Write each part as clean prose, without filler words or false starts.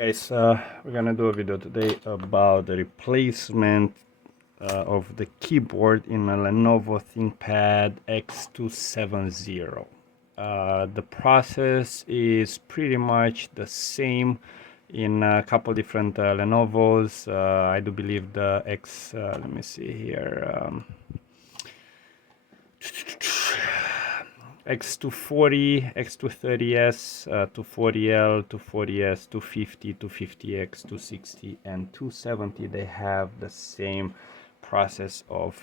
Okay, so we're gonna do a video today about the replacement of the keyboard in a Lenovo ThinkPad X270. The process is pretty much the same in a couple different Lenovos. I do believe the let me see here. X240, X230S, 240L, 240S, 250, 250X, 260, and 270, they have the same process of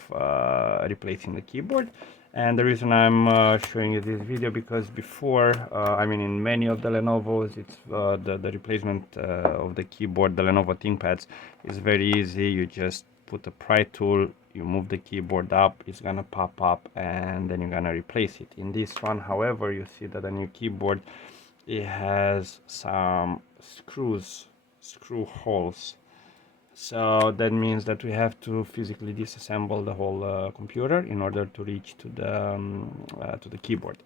replacing the keyboard. And the reason I'm showing you this video because before, I mean in many of the Lenovos, it's the replacement of the keyboard, the Lenovo ThinkPads, is very easy. You just put a pry tool, you move the keyboard up, it's gonna pop up, and then you're gonna replace it. In this one, however, you see that the new keyboard, it has some screw holes, so that means that we have to physically disassemble the whole computer in order to reach to the keyboard.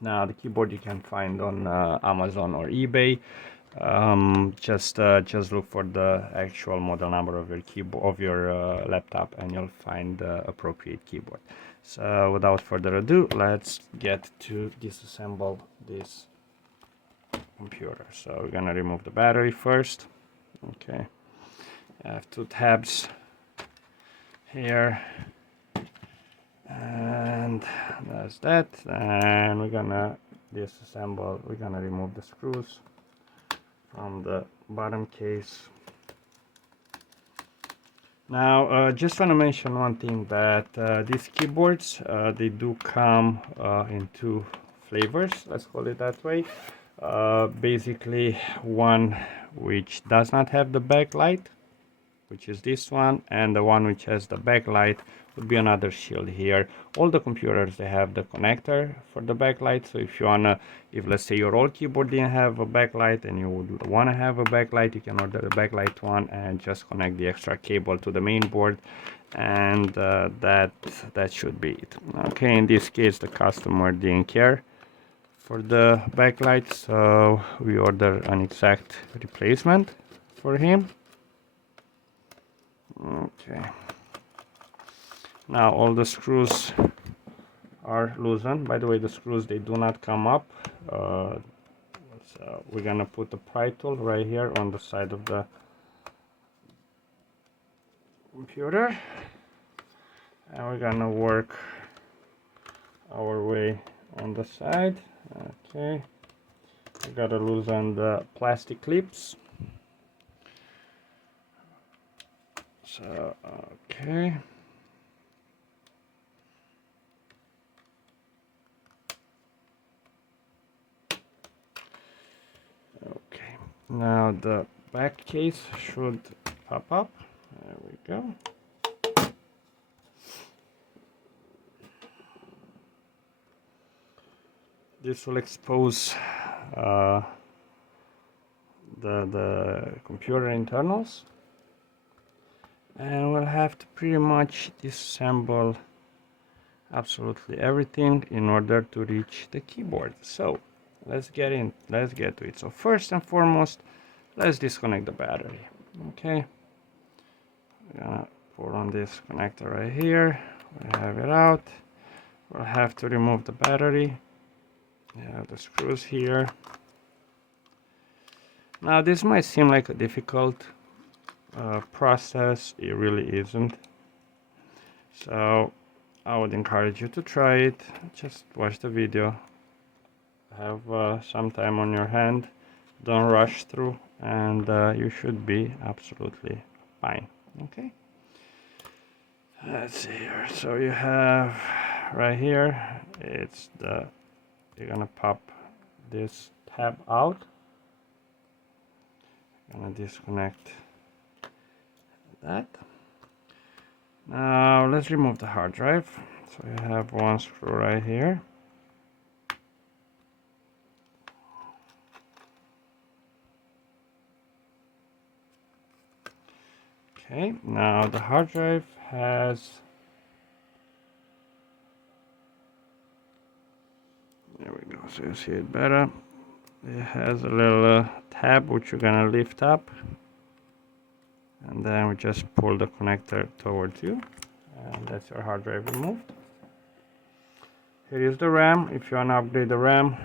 Now the keyboard you can find on Amazon or eBay. Just look for the actual model number of your keyboard, of your laptop, and you'll find the appropriate keyboard. So without further ado, let's get to disassemble this computer. So we're gonna remove the battery first. Okay, I have two tabs here, and that's that. And we're gonna disassemble, we're gonna remove the screws from the bottom case. Now just want to mention one thing, that these keyboards, they do come in two flavors, let's call it that way. Basically one which does not have the backlight, which is this one, and the one which has the backlight would be another shield here. All the computers, they have the connector for the backlight, so if you wanna, if let's say your old keyboard didn't have a backlight and you would want to have a backlight, you can order the backlight one and just connect the extra cable to the main board, and that should be it. Okay, in this case the customer didn't care for the backlight, so we order an exact replacement for him. Okay, now all the screws are loosened. By the way, the screws, they do not come up. So we're gonna put the pry tool right here on the side of the computer, and we're gonna work our way on the side. Okay, we gotta loosen the plastic clips. So okay, now the back case should pop up. There we go. This will expose the computer internals, and we'll have to pretty much disassemble absolutely everything in order to reach the keyboard. So let's get to it. So first and foremost, let's disconnect the battery. Okay, we're gonna put on this connector right here. We have it out. We'll have to remove the battery. We have the screws here. Now this might seem like a difficult process. It really isn't. So I would encourage you to try it. Just watch the video, have some time on your hand, don't rush through, and you should be absolutely fine. Okay, let's see here. So you have right here, it's the, you're gonna pop this tab out, gonna disconnect that. Now let's remove the hard drive. So you have one screw right here. Okay, now the hard drive has, there we go, so you see it better. it has a little tab which you're gonna lift up, and then we just pull the connector towards you, and that's your hard drive removed. Here is the RAM. If you want to upgrade the RAM,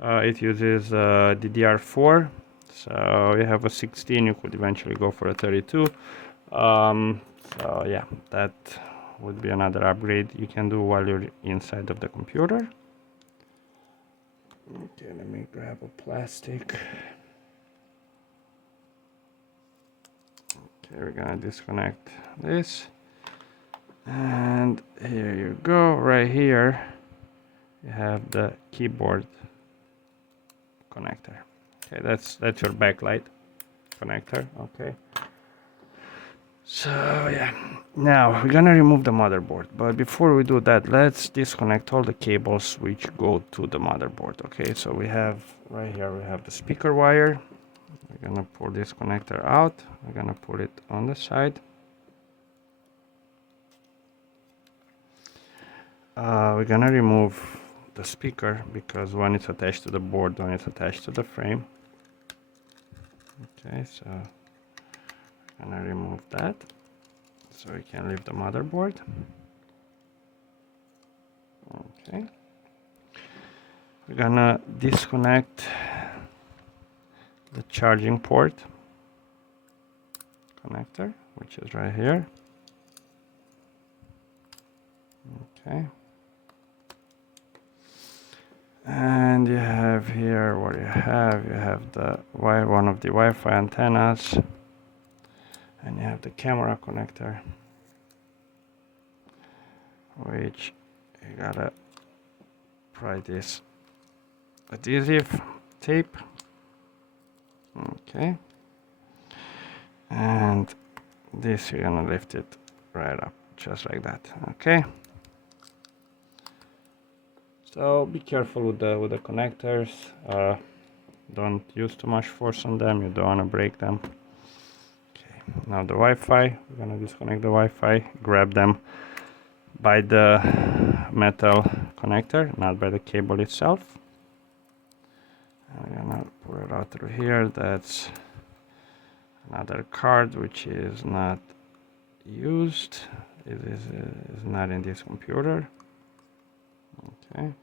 it uses DDR4. So you have a 16, you could eventually go for a 32. So yeah, that would be another upgrade you can do while you're inside of the computer. Okay, let me grab a plastic. Okay, we're gonna disconnect this. And here you go, right here you have the keyboard connector. Okay, that's your backlight connector. Okay, so yeah, now we're gonna remove the motherboard, but before we do that, let's disconnect all the cables which go to the motherboard. Okay, so we have right here, we have the speaker wire. We're gonna pull this connector out, we're gonna pull it on the side. We're gonna remove the speaker because one is attached to the board, one is attached to the frame. Okay, so I'm gonna remove that so we can leave the motherboard. Okay, we're gonna disconnect the charging port connector, which is right here. Okay, and you have here what you have the one of the Wi-Fi antennas, and you have the camera connector, which you gotta pry this adhesive tape. Okay, and this you're gonna lift it right up just like that. Okay, so be careful with the connectors. Don't use too much force on them, you don't want to break them. Okay, now the Wi-Fi, we're gonna disconnect the Wi-Fi, grab them by the metal connector, not by the cable itself. I'm gonna pull it out through here. That's another card which is not used. It is not in this computer. Okay.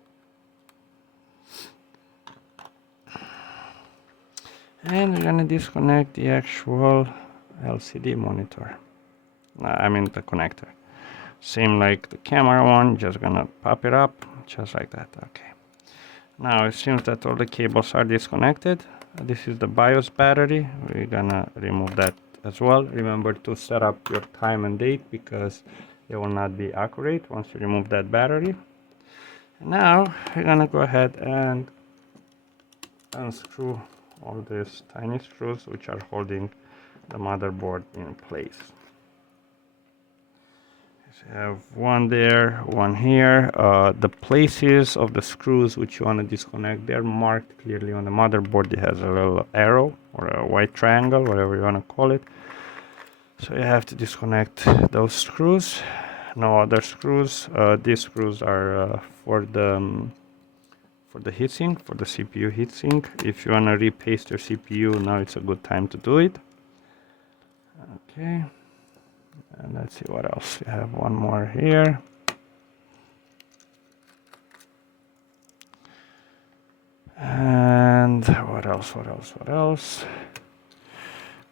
And we're gonna disconnect the actual LCD monitor. I mean the connector. Same like the camera one, just gonna pop it up, just like that. Okay. Now it seems that all the cables are disconnected. This is the BIOS battery. We're gonna remove that as well. Remember to set up your time and date because it will not be accurate once you remove that battery. And now we're gonna go ahead and unscrew all these tiny screws which are holding the motherboard in place. So you have one there, one here. The places of the screws which you want to disconnect, they're marked clearly on the motherboard. It has a little arrow or a white triangle, whatever you want to call it. So you have to disconnect those screws. No other screws. These screws are for the heatsink, for the CPU heatsink. If you want to repaste your CPU, now it's a good time to do it. Okay, and let's see what else. We have one more here. And what else?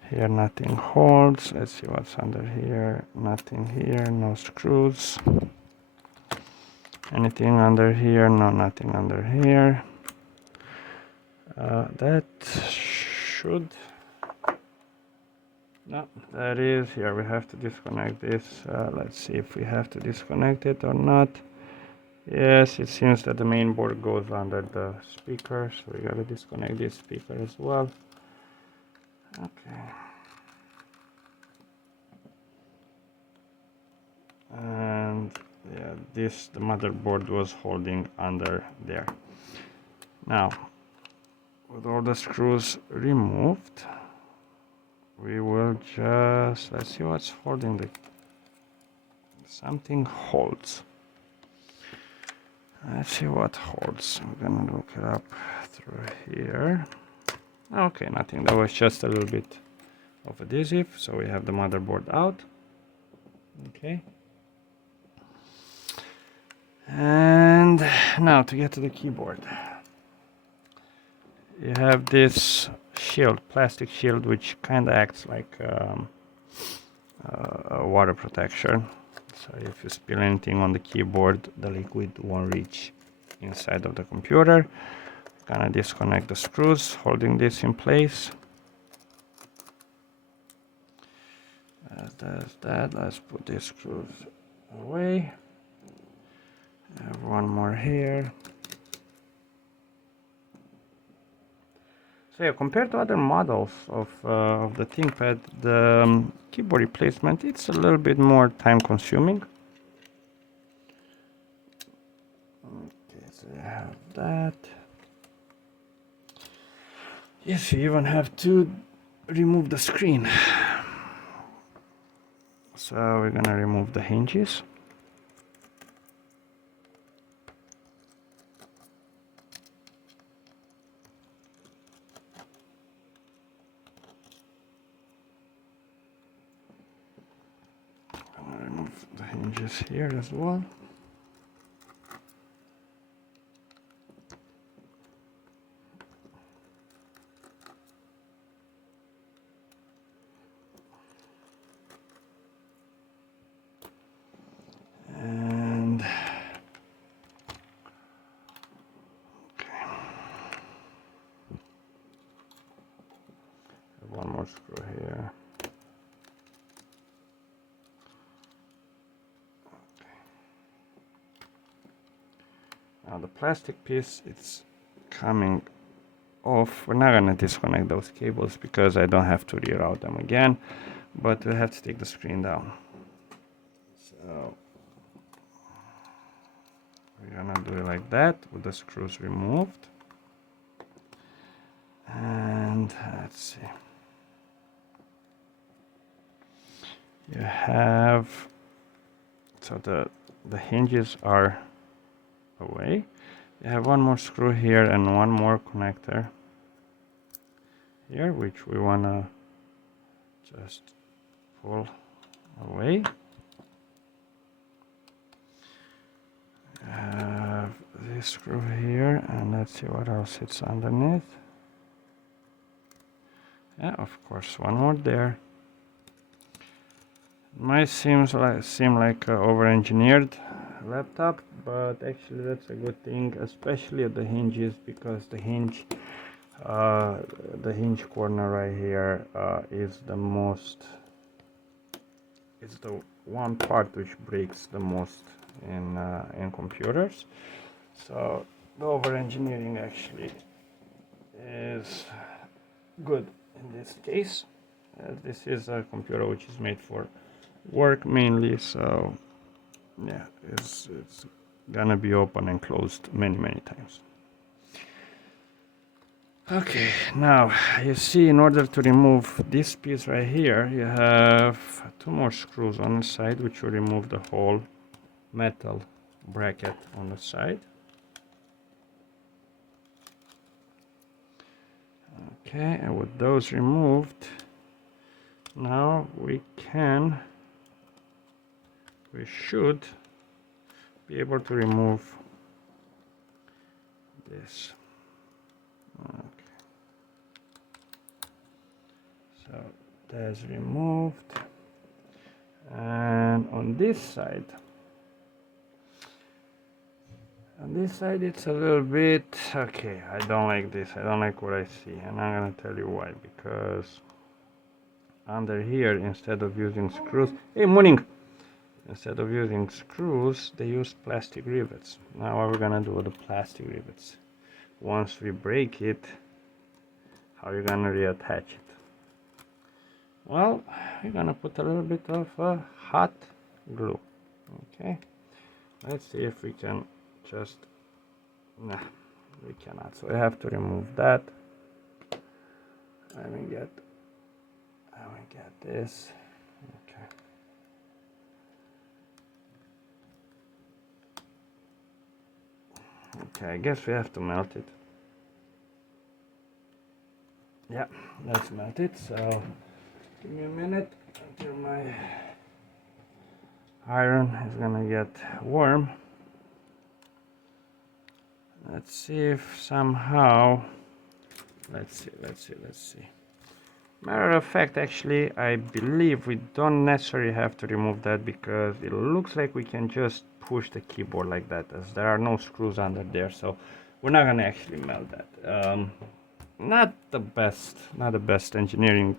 Here nothing holds. Let's see what's under here. Nothing here, no screws. Anything under here? No, nothing under here. That should... No, that is here. We have to disconnect this. Let's see if we have to disconnect it or not. Yes, it seems that the main board goes under the speaker, so we gotta disconnect this speaker as well. Okay. And yeah, the motherboard was holding under there. Now, with all the screws removed, we will just, let's see what's holding something holds. Let's see what holds. I'm gonna look it up through here. Okay, nothing. That was just a little bit of adhesive. So we have the motherboard out. Okay. And now to get to the keyboard. You have this shield, plastic shield, which kind of acts like a water protection. So if you spill anything on the keyboard, the liquid won't reach inside of the computer. Gonna disconnect the screws holding this in place. That's that. Let's put these screws away. I have one more here. So yeah, compared to other models of the ThinkPad, the keyboard replacement, it's a little bit more time consuming. Okay, so you have that. Yes, you even have to remove the screen. So we're gonna remove the hinges. I'm gonna remove the hinges here as well. And okay. One more screw here. Now the plastic piece, it's coming off. We're not gonna disconnect those cables because I don't have to reroute them again, but we'll have to take the screen down. So we're gonna do it like that with the screws removed. And let's see. You have, so the hinges are away. You have one more screw here and one more connector here, which we wanna just pull away. You have this screw here, and let's see what else sits underneath. Yeah, of course, one more there. Might seem like an over-engineered laptop, but actually that's a good thing, especially at the hinges, because the hinge corner right here is the most. It's the one part which breaks the most in computers. So the over-engineering actually is good in this case. This is a computer which is made for work mainly, so yeah, it's gonna be open and closed many times. Okay, now you see, in order to remove this piece right here, you have two more screws on the side, which will remove the whole metal bracket on the side. Okay, and with those removed, now we should be able to remove this. Okay. So that's removed, and on this side it's a little bit okay. I don't like this. I don't like what I see, and I'm gonna tell you why. Because under here, instead of using screws, hey, morning, instead of using screws, they use plastic rivets. Now what we're gonna do with the plastic rivets, once we break it, how are you gonna reattach it? Well, we're gonna put a little bit of hot glue. Okay, let's see if we can just, nah, we cannot, so I have to remove that. Let me get this. Okay, Okay, I guess we have to melt it. Yeah, let's melt it. So give me a minute until my iron is gonna get warm. Let's see if somehow, let's see. Matter of fact, actually, I believe we don't necessarily have to remove that, because it looks like we can just push the keyboard like that, as there are no screws under there, so we're not gonna actually melt that. Not the best engineering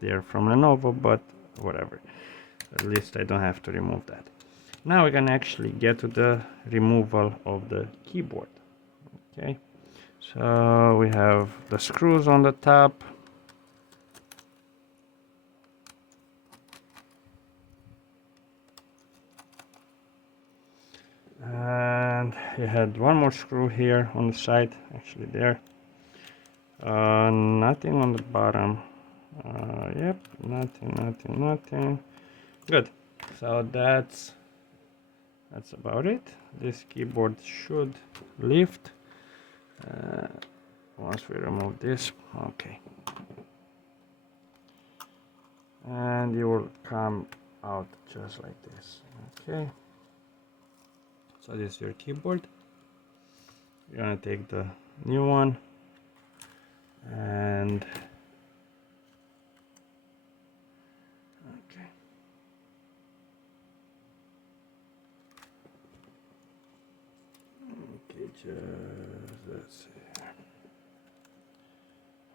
there from Lenovo, but whatever. At least I don't have to remove that. Now we're gonna actually get to the removal of the keyboard. Okay, so we have the screws on the top. And you had one more screw here on the side, actually there. Nothing on the bottom. Yep, nothing. Good. So that's about it. This keyboard should lift once we remove this. Okay. And it will come out just like this. Okay. So this is your keyboard. You're gonna take the new one and okay. Okay, just let's see.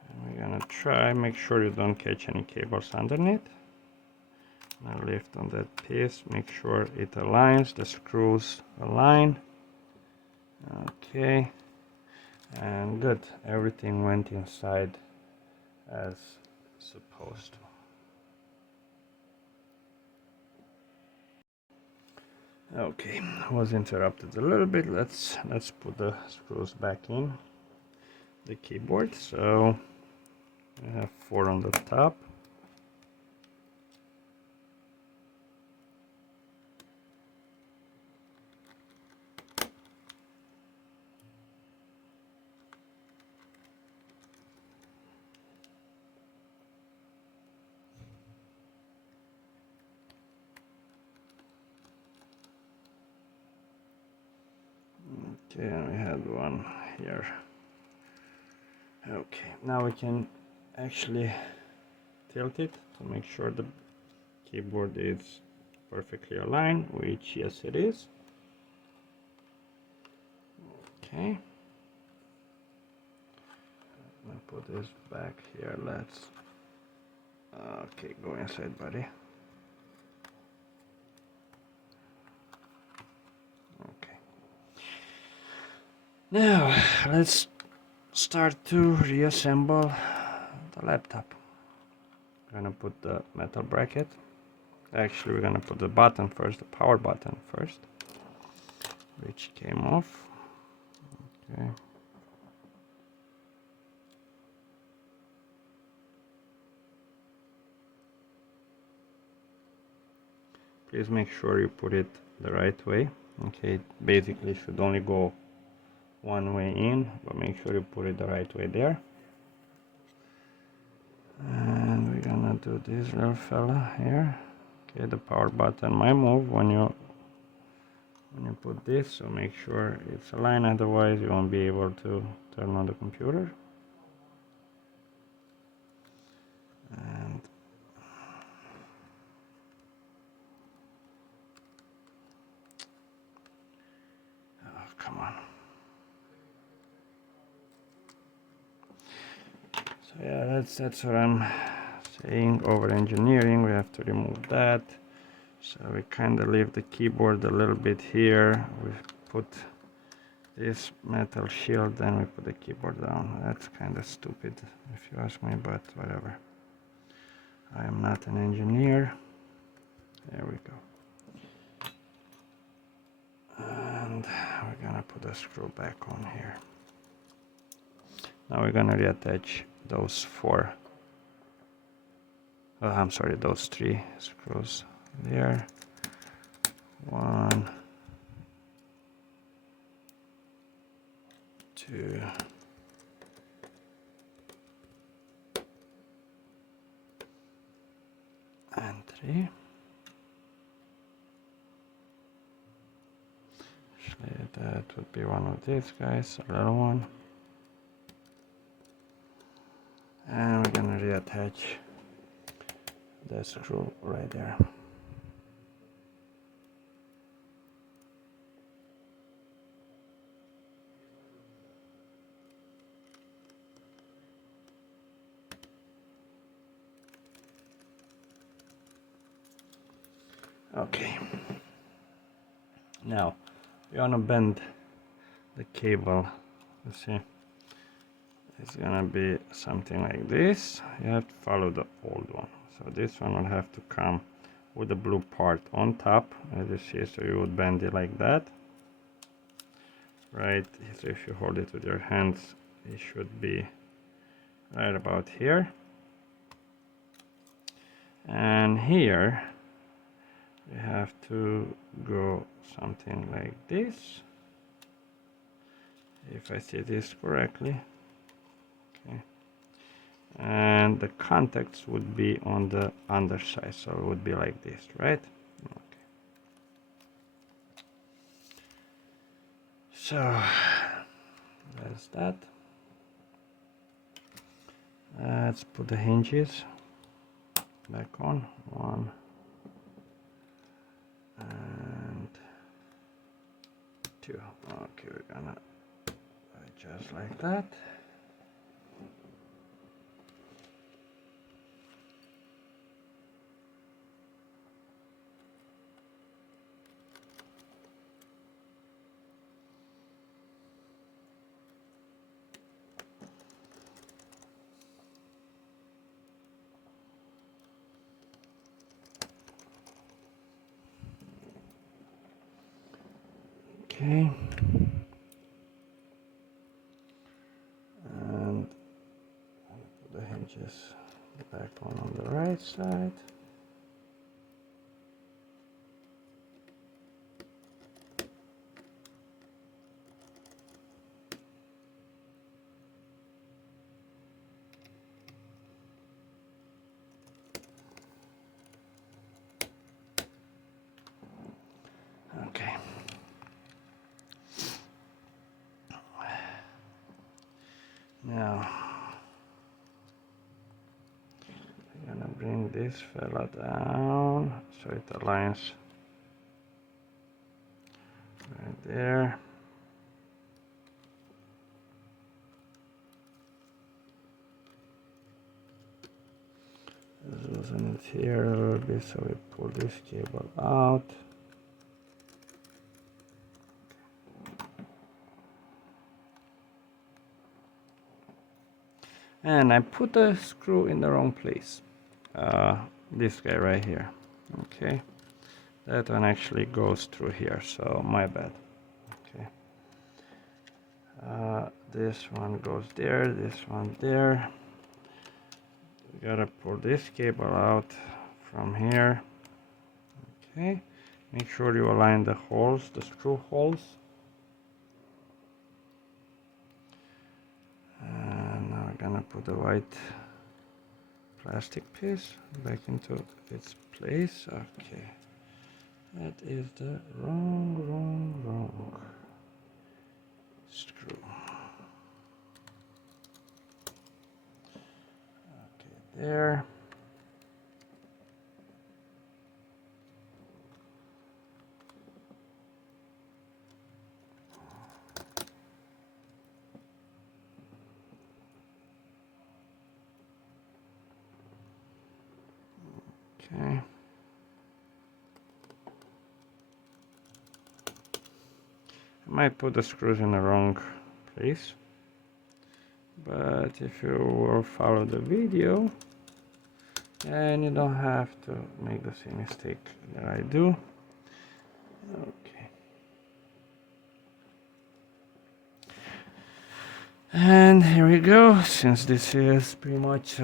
And we're gonna try, make sure you don't catch any cables underneath. Now lift on that piece, make sure it aligns, the screws align. Okay, and good, everything went inside as supposed to. Okay, I was interrupted a little bit. Let's put the screws back in the keyboard. So I have 4 on the top. Okay, and we had one here. Okay, now we can actually tilt it to make sure the keyboard is perfectly aligned, which yes it is. Okay, I'll put this back here. Let's okay, go inside, buddy. Okay, now let's start to reassemble the laptop. We're gonna put the metal bracket. Actually, we're gonna put the button first, the power button first, which came off. Okay. Please make sure you put it the right way. Okay, basically should only go one way in, but make sure you put it the right way there. And we're gonna do this little fella here. Okay, the power button might move when you put this, so make sure it's aligned, otherwise you won't be able to turn on the computer. And oh, come on. So yeah, that's what I'm saying, over engineering. We have to remove that. So we kind of leave the keyboard a little bit here. We put this metal shield, then we put the keyboard down. That's kind of stupid if you ask me, but whatever. I am not an engineer. There we go. And we're gonna put a screw back on here. Now we're gonna reattach those those 3 screws there. 1, 2 and 3. Actually, that would be one of these guys, a little one. And we're gonna reattach the screw right there. Okay, now you want to bend the cable. You see, it's gonna be something like this. You have to follow the old one, so this one will have to come with the blue part on top, as you see. So you would bend it like that, right? So if you hold it with your hands, it should be right about here. And here we have to go something like this, if I see this correctly. Okay, and the contacts would be on the underside, so it would be like this, right? Okay, so that's that. Let's put the hinges back on. 1 and 2. Okay, we're gonna just like that. Okay, and put the hinges back on the right side. Okay. Now I'm gonna bring this fella down so it aligns right there. Loosen it here a little bit so we pull this cable out. And I put the screw in the wrong place. This guy right here. Okay, that one actually goes through here, so my bad. Okay, this one goes there, this one there. We gotta pull this cable out from here. Okay, make sure you align the holes, the screw holes. And now we're gonna put the white plastic piece back into its place. Okay, that is the wrong screw. Okay, there. Okay. I might put the screws in the wrong place, but if you will follow the video, then you don't have to make the same mistake that I do. Okay. And here we go. Since this is pretty much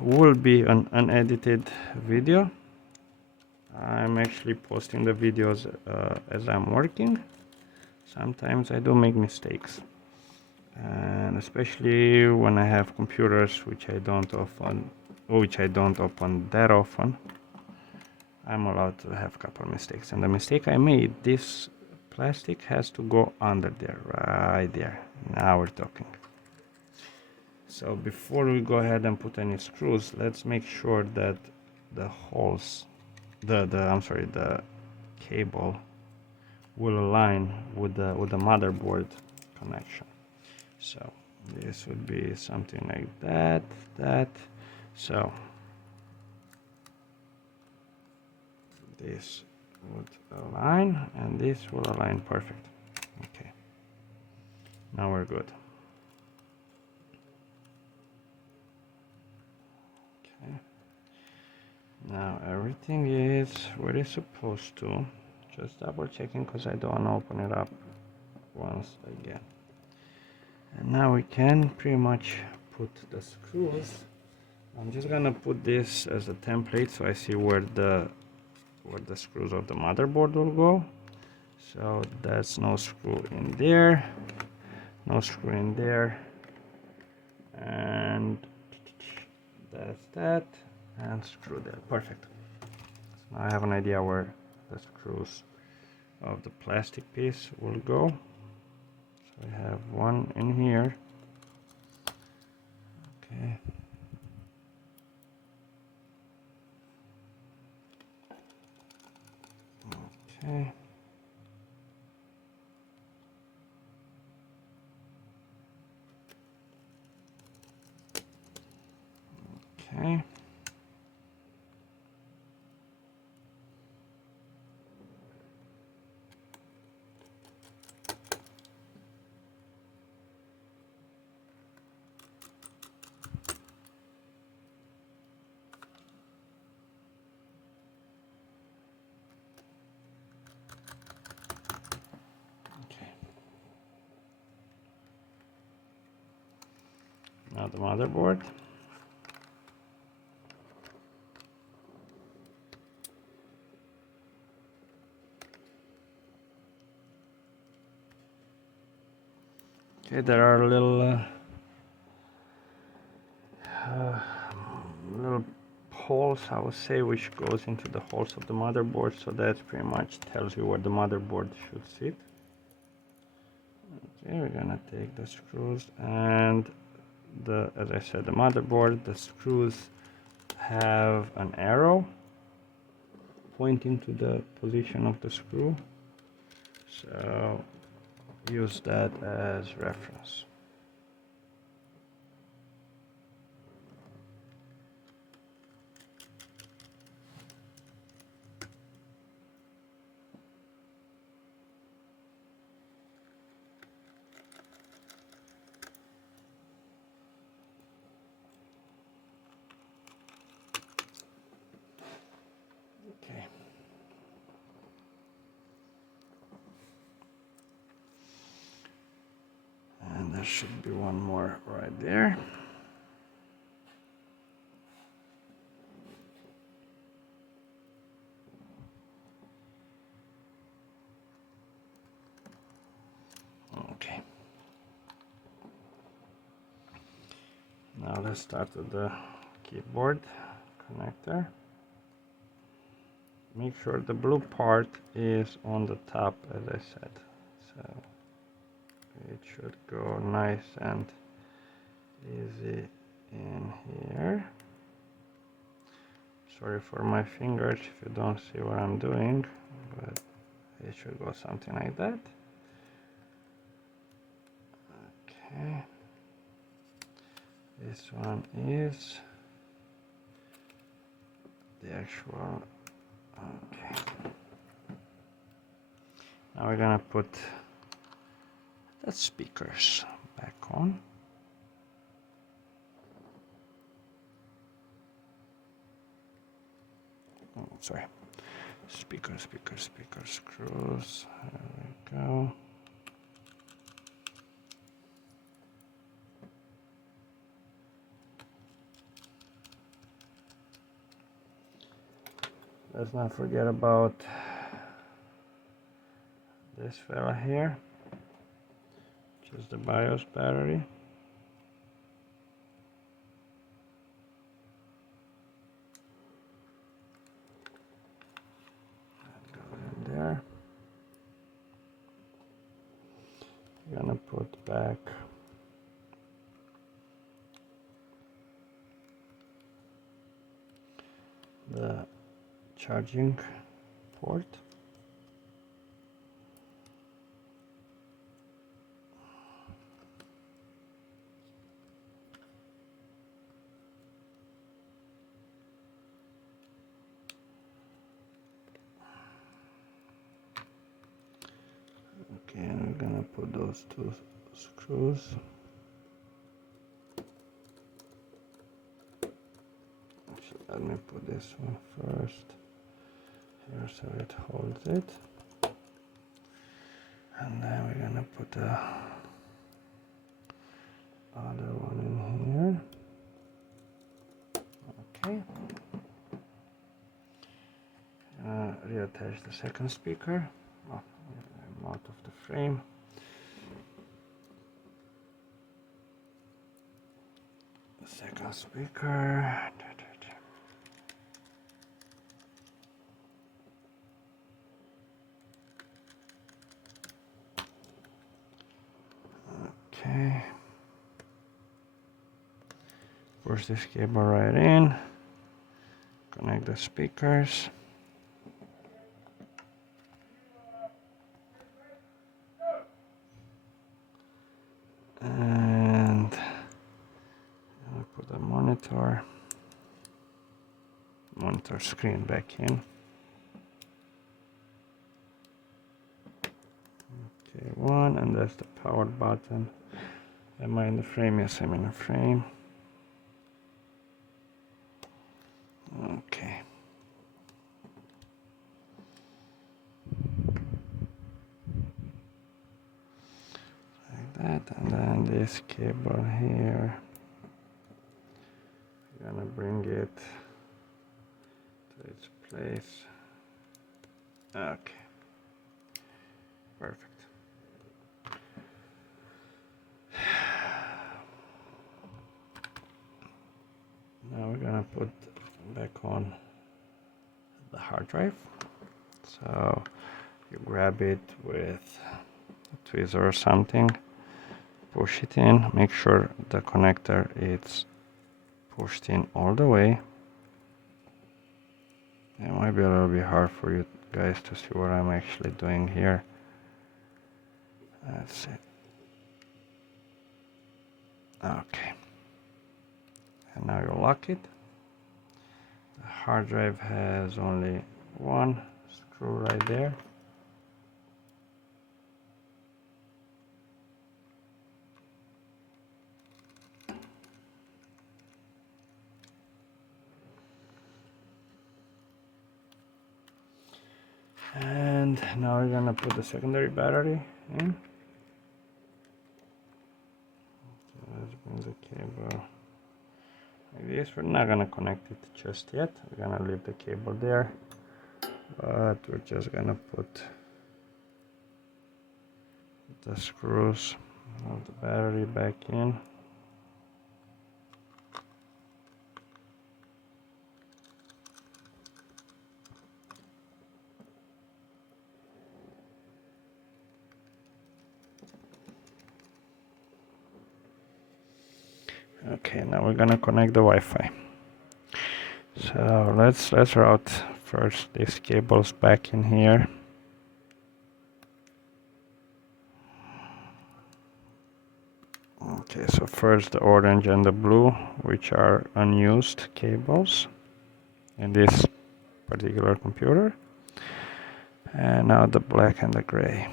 will be an unedited video, I'm actually posting the videos as I'm working. Sometimes I do make mistakes. and especially when I have computers which I don't open that often, I'm allowed to have a couple of mistakes. And the mistake I made, this plastic has to go under there, right there. Now we're talking. So before we go ahead and put any screws, let's make sure that the holes, the cable will align with the motherboard connection. So this would be something like that. So this would align and this will align perfect. Okay, now we're good. Okay, now everything is where it's supposed to. Just double checking because I don't want to open it up once again. And now we can pretty much put the screws. I'm just gonna put this as a template so I see where the screws of the motherboard will go. So that's no screw in there, no screw in there, and that's that, and screw there. Perfect. So now I have an idea where the screws of the plastic piece will go. So I have one in here. Okay. Okay. Okay. Now the motherboard. Okay, there are little holes, I would say, which goes into the holes of the motherboard, so that pretty much tells you where the motherboard should sit. Okay, we're gonna take the screws and as I said, the motherboard, the screws have an arrow pointing to the position of the screw, so use that as reference. Okay. And there should be one more right there. Okay. Now let's start with the keyboard connector. Make sure the blue part is on the top, as I said. So it should go nice and easy in here. Sorry for my fingers if you don't see what I'm doing, but it should go something like that. Okay. This one is the actual. Okay. Now we're gonna put the speakers back on. Oh, sorry. Speaker screws. There we go. Let's not forget about this fella here, Just the BIOS battery. Go in there. I'm gonna put back the charging port. Okay, and we're gonna put those two screws. Actually, let me put this one first here so it holds it. And then we're gonna put the other one in here. Okay. Reattach the second speaker. Oh, I'm out of the frame. The second speaker. Okay. Push this cable right in. Connect the speakers. And I'll put the monitor screen back in. Okay, one, and that's the power button. Am I in the frame? Yes, I'm in the frame. Okay. Like that, and then this cable here, I'm gonna bring it to its place. Okay. Perfect. Now we're gonna put back on the hard drive. So you grab it with a tweezer or something, push it in, make sure the connector is pushed in all the way. It might be a little bit hard for you guys to see what I'm actually doing here. That's it. Okay. And now you lock it. The hard drive has only one screw right there. And now we're gonna put the secondary battery in. So let's bring the cable like this. We're not gonna connect it just yet. We're gonna leave the cable there, but we're just gonna put the screws of the battery back in. Okay, now we're gonna connect the Wi-Fi. So let's route first these cables back in here. Okay, so first the orange and the blue, which are unused cables in this particular computer, and now the black and the gray.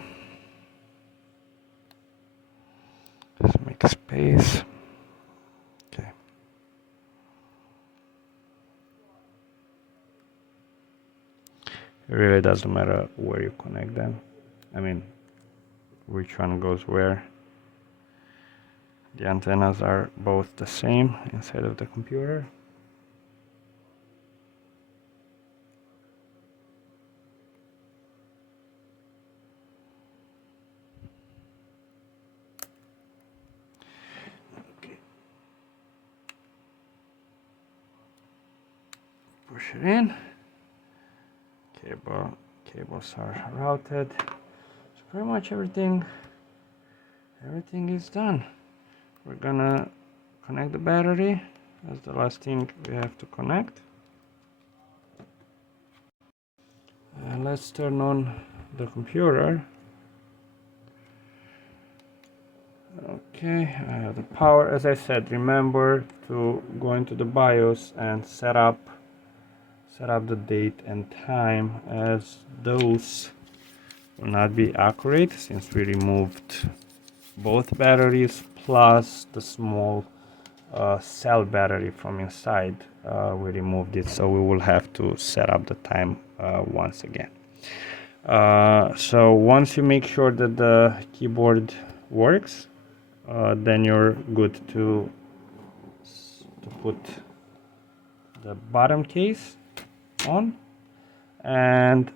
Just make space. Okay. It really doesn't matter where you connect them. I mean, which one goes where. The antennas are both the same inside of the computer. push it in. Cables are routed. So pretty much everything is done. We're gonna connect the battery. That's the last thing we have to connect. And let's turn on the computer. Okay, I have the power. As I said, remember to go into the BIOS and set up the date and time, as those will not be accurate since we removed both batteries plus the small cell battery from inside. We removed it, so we will have to set up the time once again. So once you make sure that the keyboard works, then you're good to put the bottom case on and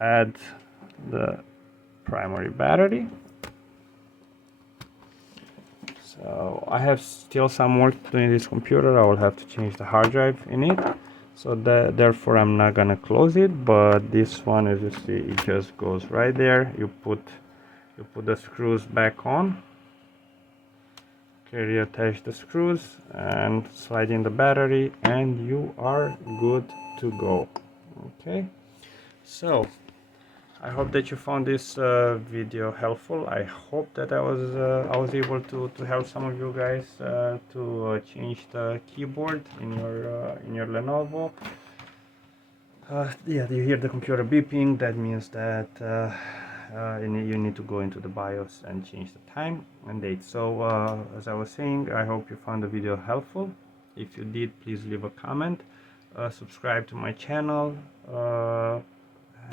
add the primary battery. So I have still some work to do in this computer. I will have to change the hard drive in it, so therefore I'm not gonna close it. But this one, as you see, it just goes right there. You put the screws back on. Okay, reattach the screws and slide in the battery, and you are good to go. Okay, so I hope that you found this video helpful. I hope that I was able to help some of you guys to change the keyboard in your Lenovo. Yeah, you hear the computer beeping. That means that you need to go into the BIOS and change the time and date. So as I was saying, I hope you found the video helpful. If you did, please leave a comment, subscribe to my channel,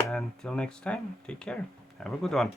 and till next time, take care, have a good one.